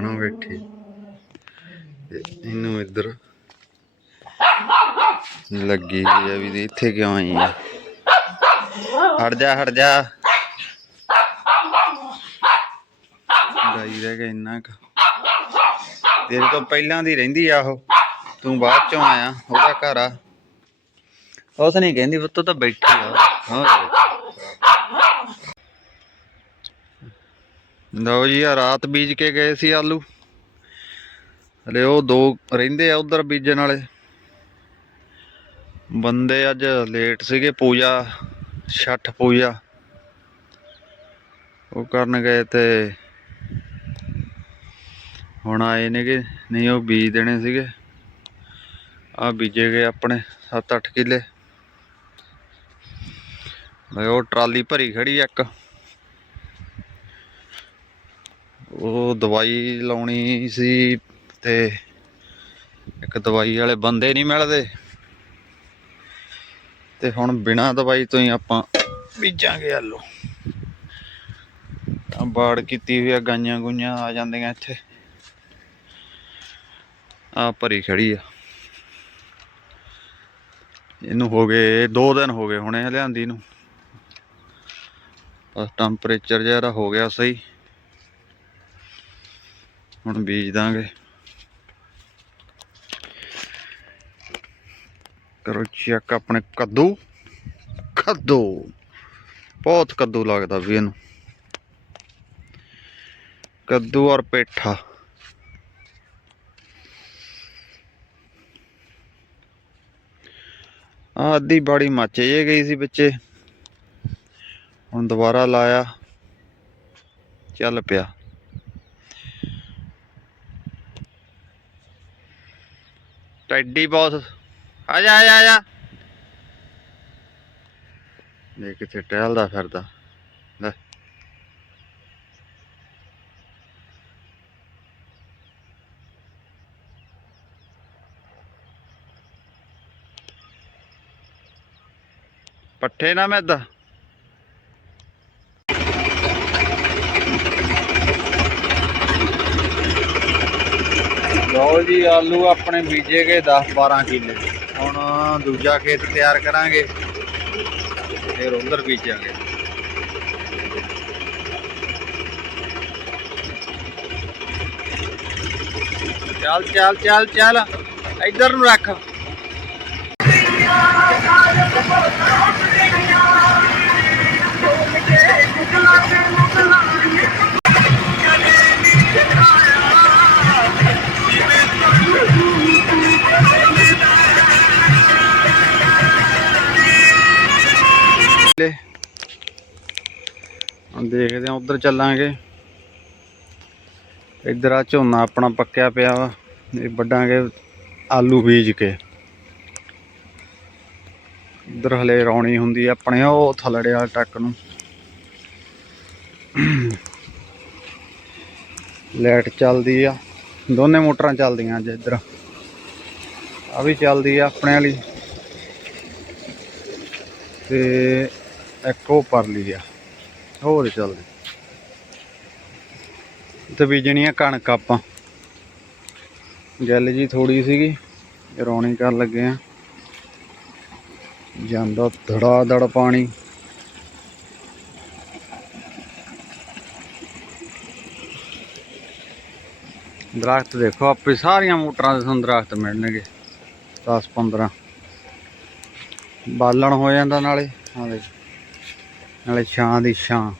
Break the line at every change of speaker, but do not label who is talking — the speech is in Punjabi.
ਨਾ ਬੈਠੀ। ਤੇ ਇਹਨੂੰ ਇੱਧਰ ਲੱਗੀ ਹੋਈ ਆ ਵੀ ਇੱਥੇ ਕਿਉਂ ਆਈ ਆ? ਹਟ ਜਾ ਹਟ ਜਾ। ਗਾਈ ਰਹਿ ਗਿਆ ਇੰਨਾ ਕੁ। ਤੇਰੇ ਤੋਂ ਪਹਿਲਾਂ ਦੀ ਰਹਿੰਦੀ ਆ ਉਹ। ਤੂੰ ਬਾਅਦ ਚੋਂ ਆਇਆ, ਉਹਦਾ ਘਰ ਆ। ਉਸ ਨਹੀਂ ਕਹਿੰਦੀ ਉੱਤੋਂ ਤਾਂ ਬੈਠੀ ਆ। ਹੋਰ। ਲਓ ਜੀ ਆ ਰਾਤ ਬੀਜ ਕੇ ਗਏ ਸੀ ਆਲੂ। ਹਲੇ ਉਹ ਦੋ ਰਹਿੰਦੇ ਆ ਉਧਰ ਬੀਜਣ ਵਾਲੇ। ਬੰਦੇ ਅੱਜ ਲੇਟ ਸੀਗੇ, ਪੂਜਾ, ਛੱਠ ਪੂਜਾ। ਉਹ ਕਰਨ ਗਏ ਤੇ ਹੁਣ ਆਏ ਨੇ ਨੇਗੇ, ਨਹੀਂ ਉਹ ਬੀਜ ਦੇਣੇ ਸੀਗੇ। ਆ ਬੀਜੇ ਗਏ ਆਪਣੇ 7-8 ਕਿੱਲੇ। ਲੈ ਉਹ ਟਰਾਲੀ ਭਰੀ ਖੜੀ ਇੱਕ। ਉਹ ਦਵਾਈ ਲਾਉਣੀ ਸੀ ਤੇ ਇੱਕ ਦਵਾਈ ਵਾਲੇ ਬੰਦੇ ਨਹੀਂ ਮਿਲਦੇ। ਤੇ ਹੁਣ ਬਿਨਾ ਦਵਾਈ ਤੋਂ ਹੀ ਆਪਾਂ ਬੀਜਾਂਗੇ ਆਲੂ। ਤਾਂ ਬਾੜ ਕੀਤੀ ਹੋਈ ਆ, ਗਾਈਆਂ ਗੁਈਆਂ ਆ ਜਾਂਦੀਆਂ ਇੱਥੇ। ਆ ਭਰੀ ਖੜੀ ਆ। ਇਹਨੂੰ ਹੋ ਗਏ 2 ਦਿਨ ਹੋ ਗਏ ਹੁਣੇ ਲਿਆਂਦੀ ਨੂੰ। ਬਸ ਟੈਂਪਰੇਚਰ ਜਿਹੜਾ ਹੋ ਗਿਆ ਸਹੀ। ਹੁਣ ਬੀਜ ਦਾਂਗੇ। ਕਰੋ ਚੈੱਕ ਆਪਣੇ ਕੱਦੂ। ਕੱਦੂ। ਬਹੁਤ ਕੱਦੂ ਲੱਗਦਾ ਵੀ ਇਹਨੂੰ। ਕੱਦੂ ਔਰ ਪੇਠਾ। ਆ ਅੱਧੀ ਬਾੜੀ ਮੱਚ ਜੇ ਗਈ ਸੀ ਬੱਚੇ ਹੁਣ ਦੁਬਾਰਾ ਲਾਇਆ। ਚੱਲ ਪਿਆ। ਟੈਡੀ ਬੌਸ ਆ ਜਾ ਆ ਜਾ ਇਹ ਕਿੱਥੇ ਟਹਿਲਦਾ ਫਿਰਦਾ? ਲੈ। ਪੱਠੇ ਨਾ ਮੈਦਾ ਲਓ ਜੀ, ਆਲੂ ਆਪਣੇ ਬੀਜੇ ਗਏ 10 12 ਕਿੱਲੇ। ਹੁਣ ਦੂਜਾ ਖੇਤ ਤਿਆਰ ਕਰਾਂਗੇ, ਫਿਰ ਉਧਰ ਬੀਜਾਂਗੇ। ਚੱਲ ਚੱਲ ਚੱਲ ਚੱਲ, ਇੱਧਰ ਨੂੰ ਰੱਖ। ਦੇਖਦੇ ਆ ਉਧਰ ਚੱਲਾਂਗੇ। ਇੱਧਰ ਆ ਝੋਨਾ ਆਪਣਾ ਪੱਕਿਆ ਪਿਆ ਵਾ, ਇਹ ਵੱਢਾਂਗੇ ਆਲੂ ਬੀਜ ਕੇ। ਇੱਧਰ ਹਲੇ ਰੌਣੀ ਹੁੰਦੀ ਆ ਆਪਣੇ, ਉਹ ਥਲੜੇ ਵਾਲੇ ਟੱਕ ਨੂੰ। ਲਾਈਟ ਚੱਲਦੀ ਆ, ਦੋਨੇ ਮੋਟਰਾਂ ਚੱਲਦੀਆਂ ਅੱਜ ਇੱਧਰ। ਆ ਵੀ ਚੱਲਦੀ ਆ ਆਪਣੇ ਵਾਲੀ। ਤੇ ਇੱਕ ਉਹ ਪਰ ਆ। ਹੋਰ ਚੱਲਦੀ। ਤੇ ਬੀਜਣੀ ਆ ਕਣਕ ਆਪਾਂ। ਗੱਲ ਜੀ ਥੋੜੀ ਸੀਗੀ, ਰੌਣੀ ਕਰਨ ਲੱਗੇ ਆ। ਜਾਂਦਾ ਧੜਾ ਧੜ ਪਾਣੀ। ਦਰਖਤ ਦੇਖੋ, ਆਪੇ ਸਾਰੀਆਂ ਮੋਟਰਾਂ ਦੇ ਤੁਹਾਨੂੰ ਦਰਖਤ ਮਿਲਣਗੇ। 10 15 ਬਾਲਣ ਹੋ ਜਾਂਦਾ ਨਾਲੇ ਨਾਲੇ ਨਾਲੇ ਛਾਂ ਦੀ ਛਾਂ।